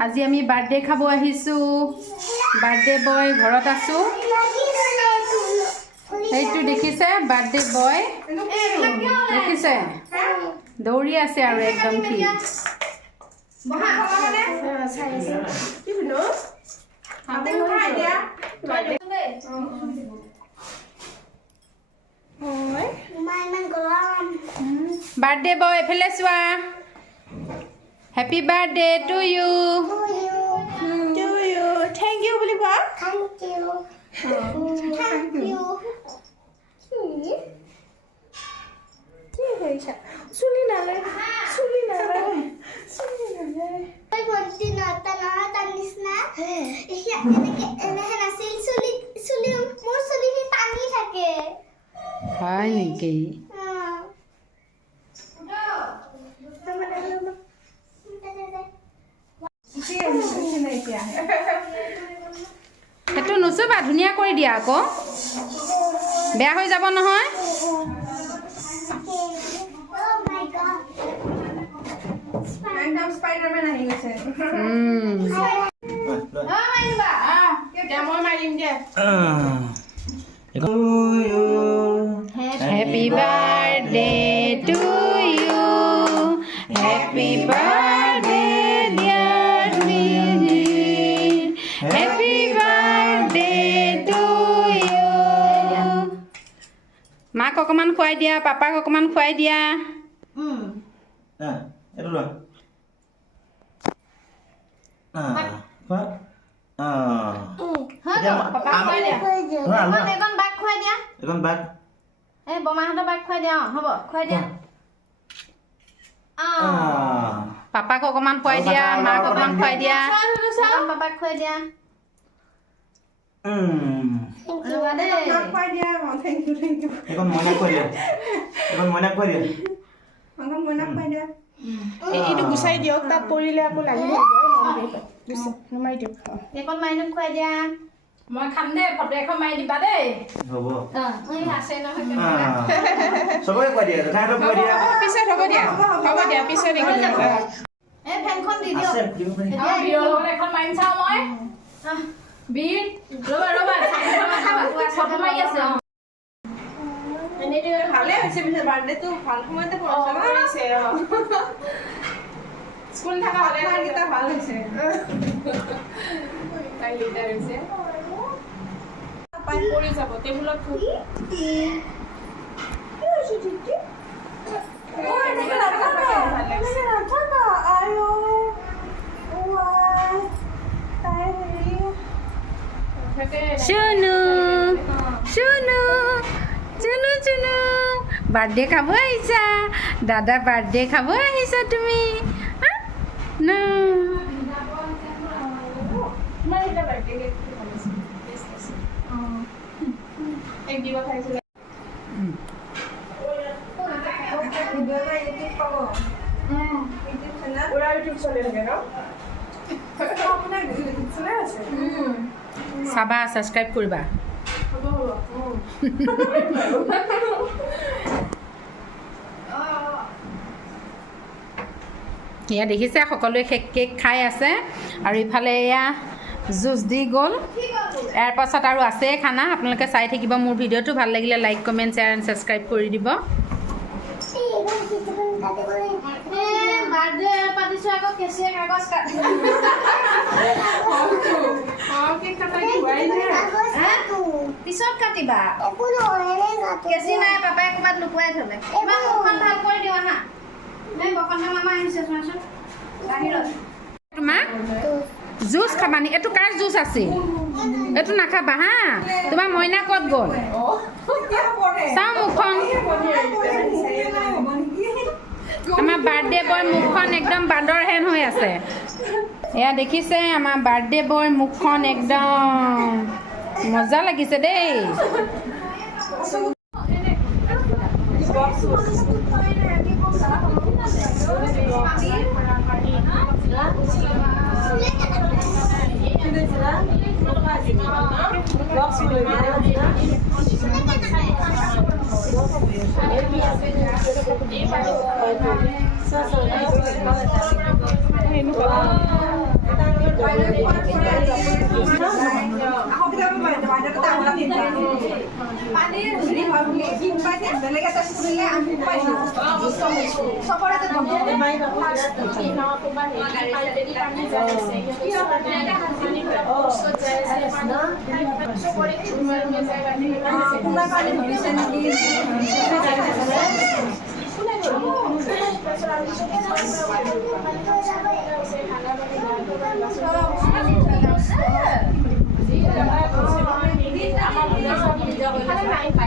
আজি আমি বাৰ্থডে খাব আহিছো বাৰ্থডে বয় ঘৰত আছো এইটো দেখিছে বাৰ্থডে বয় দেখিছে দৌৰি আছে আৰু একদম কি বহা মানে কি বিনো আপনি খাই দিয়া ওই মাইমান গলাম বাৰ্থডে বয় এফালে চোৱা Happy birthday to you. To you. Thank you, বুলি কোৱা. Thank you. Thank you. কি হৈছে? চুলি নালে. চুলি নালে. চুলি নালে. মই ভন্তি নটা নিচিনা এতিয়া এনেহে নাছিল চুলি মোৰ চুলি টানি থাকে হয় নেকি সেইটো নুচুবা ধুনীয়া কৰি দিয়া আকৌ বেয়া হৈ যাব নহয় একদম স্পাইডাৰম্যান আহি গৈছে মই মাৰিম দে Happy birthday to you Happy birthday dear Mihir Happy birthday to you মাক অকমান খুৱাই দিয়া পাপাক অকমান খুৱাই দিয়া এটা লোৱা এখন বাক খুৱাই দিয়া এখন বাক এই বমাহঁতৰ বাক খুৱাই দিয়া হ'ব খুৱাই দিয়া পাপাক অকমান খুৱাই দিয়া মাক অকমান খুৱাই দিয়া পাপাক খুৱাই দিয়া খুৱাই দিয়া থেংক ইউ এখন মইনাক খুৱাই দিয়া এখন মইনাক খুৱাই দিয়া মইনাক খুৱাই দিয়া এইটো গুচাই দিয়ক তাত পৰিলে আকৌ লাগি নমাই দিয়ক এখন মাইনক খুৱাই দিয়া মই খাম দে ফটো এখন মাৰি দিবা দেই হ'ব আছে নহয় সবকে খুৱাই দিয়া তাহাঁতক খুৱাই দিয়া পিছত হ'ব দিয়া পিছত এই ফেনখন দি দিয়ক বিৰৰ লগত এখন মাৰি চাওঁ মই বীৰ ৰবা ফটো মাৰি আছে এনেটো ভালে হৈছে পিছে বাৰ্থডেটো ভাল সময়তে পৰিছে স্কুল থকা হলে এটা ভাল হৈছে তাই লিডাৰ হৈছে পাই পৰি যাব টেবুলত থৈ শুনু শুনু চুনু চুনু বাৰ্থডে খাব আহিছা দাদা বাৰ্থডে খাব আহিছা তুমি এক দিব খাইছিল চাবা ছাবস্ক্ৰাইব কৰিবা এয়া দেখিছে সকলোৱে কেক খাই আছে আৰু ইফালে এয়া জুচ দি গ'ল ইয়াৰ পাছত আৰু আছে খানা আপোনালোকে চাই থাকিব মোৰ ভিডিঅ'টো ভাল লাগিলে like comment share and subscribe কৰি দিব বাৰ্থডে পাতিছো আকৌ কেঁচিয়া কাগজ পিছত কাটিবা কেঁচি নাই পাপাই ক'ৰবাত লুকুৱাই থলে ইমান মুখখন ভাল কৰি দিওঁ আহা বসন্ত মামা আহিছে চোৱাচোন বাহিৰত তোমাক জুচ খাবা নি এইটো কাৰ জুচ আছিল এইটো নাখাবা হা তোমাৰ মইনা ক'ত গ'ল চাওঁ মুখখন আমাৰ বাৰ্থডে বয় মুখখন একদম বান্দৰ হেন হৈ আছে এয়া দেখিছে আমাৰ বাৰ্থডে বয় মুখখন একদম মজা লাগিছে দেই Wow. বেলেগ এটা স্কুলিলে আমি পাইছোঁ চবৰে Kalau naik